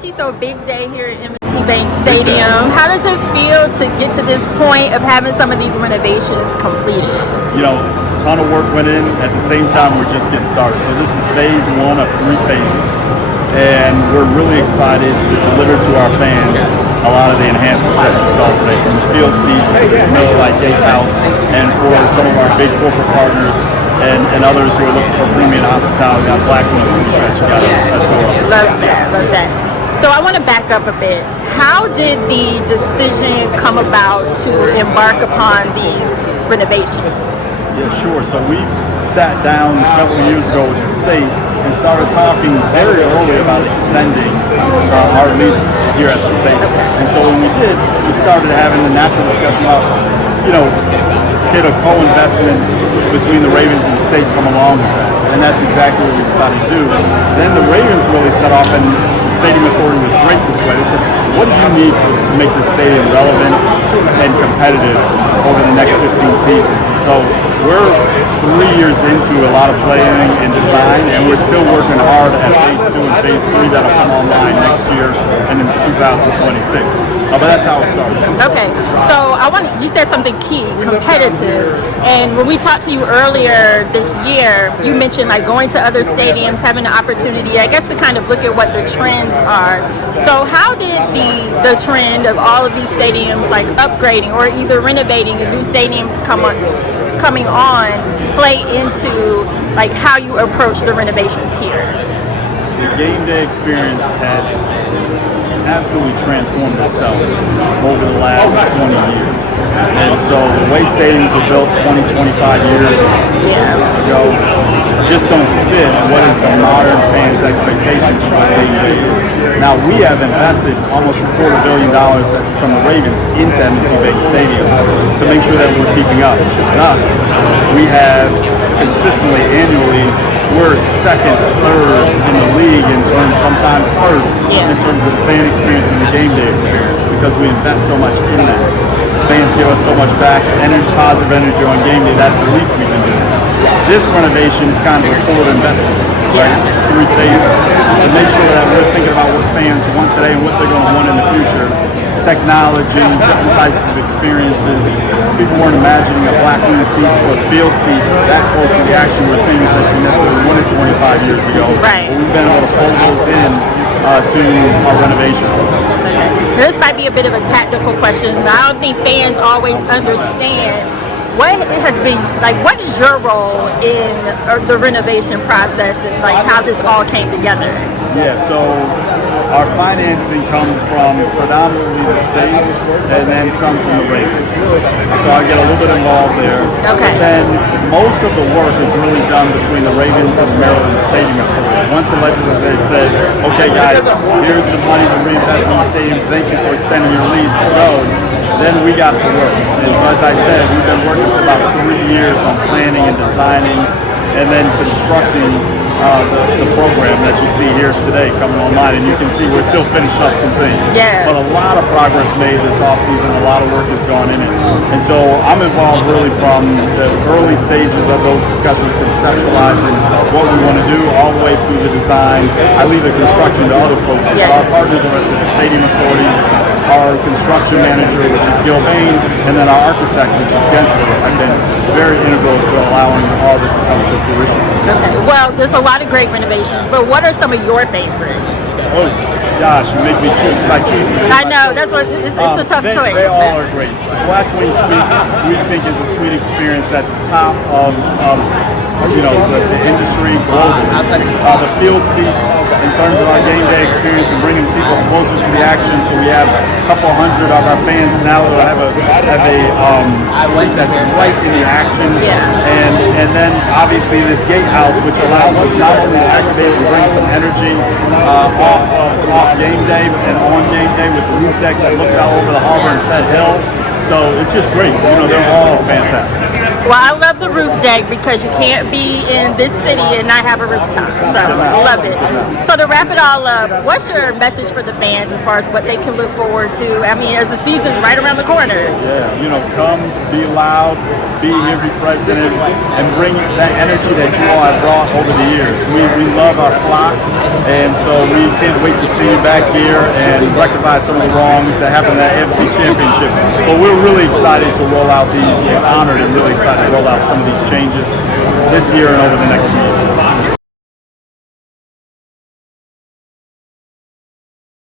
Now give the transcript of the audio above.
Sashi, so big day here at M&T Bank Stadium. How does it feel to get to this point of having some of these renovations completed? You know, a ton of work went in. At the same time, we're just getting started. So this is phase one of 3 phases. And we're really excited to deliver to our fans a lot of the enhancements that you saw today, from the field seats to this Miller Lite Gatehouse, and for some of our big corporate partners and others who are looking for premium hospitality, got black window suites that you got a tour of. Love that. So I want to back up a bit. How did the decision come about to embark upon these renovations? Yeah, sure. So we sat down several years ago with the state and started talking very early about extending our lease here at the state. And so when we did, we started having the natural discussion about, get a co-investment between the Ravens and the state come along with that. And that's exactly what we decided to do. Then the Ravens really set off, and the stadium authority was great this way. They said, what do you need to make this stadium relevant and competitive over the next 15 seasons? And so we're 3 years into a lot of planning and design, and we're still working hard at phase 2 and phase 3 that'll come online next year and in 2026. But that's how it started. Okay, so you said something key, competitive. And when we talked to you earlier this year, you mentioned like going to other stadiums, having the opportunity, I guess, to kind of look at what the trends are. So how did the trend of all of these stadiums, like upgrading or either renovating and new stadiums coming on, play into like how you approach the renovations here? The game day experience has absolutely transformed itself over the last 20 years. And so the way stadiums were built 20, 25 years ago just don't fit what is the modern fans' expectations of what game day is. Now, we have invested almost $250 million from the Ravens into M&T Bank Stadium to make sure that we're keeping up. Thus, we have consistently, annually, we're second, third in the league in terms, sometimes first, in terms of the fan experience and the game day experience, because we invest so much in that. Fans give us so much back, positive energy on game day. That's the least we can do. This renovation is kind of a forward investment, right? 3 phases to make sure that we're thinking about what fans want today and what they're going to want in the future. Technology, different types of experiences. People weren't imagining a black window seats or field seats that close to the action were things that you necessarily wanted 25 years ago. Right. But we've been able to pull those in to our renovation. This might be a bit of a tactical question, but I don't think fans always understand what has been, like, what is your role in the renovation process and like how this all came together? Yeah, so our financing comes from predominantly the state and then some from the Ravens. So I get a little bit involved there. Okay. But then most of the work is really done between the Ravens and the Maryland Stadium Authority. Once the legislature said, okay guys, here's some money to reinvest in the stadium, thank you for extending your lease, then we got to work. And so as I said, we've been working for about 3 years on planning and designing and then constructing the program that you see here today coming online. And you can see we're still finishing up some things. Yeah. But a lot of progress made this offseason, a lot of work has gone in it. And so I'm involved really from the early stages of those discussions, conceptualizing what we want to do all the way through the design. I leave the construction to other folks. Yeah. Our partners are at the Stadium Authority, our construction manager, which is Gil Bain, and then our architect, which is Gensler, have been very integral to allowing all this to come to fruition. Okay, well, there's a lot of great renovations, but what are some of your favorites? Oh, gosh, you make me choose. It's like choosing. I know, that's what, it's a tough choice. They all are great. Black Wing Suites, we think, is a suite experience that's top of the industry globally. The field seats, in terms of our game day experience and bringing people closer to the action, so we have a couple hundred of our fans now that have a seat that's right in the action. And then obviously this gatehouse, which allows us not only to activate and bring some energy off game day and on game day with the roof deck that looks out over the harbor and Fed Hill, So it's just great. You know, they're all fantastic. Well, I love the roof deck because you can't be in this city and not have a rooftop. So I love it. So to wrap it all up, what's your message for the fans as far as what they can look forward to? I mean, as the season's right around the corner. Yeah, you know, come, be loud, be here, be present, and bring that energy that you all have brought over the years. We love our flock, and so we can't wait to see you back here and rectify some of the wrongs that happened in that AFC Championship. But we're really excited to roll out these, and honored and really excited to roll out some of these changes this year and over the next few years.